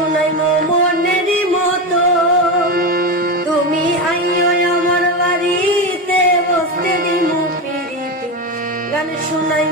শোনাই মনের মতো, তুমি আইও আমার বাড়িতে বসতে দিমু পিড়িতে, গান শোনাই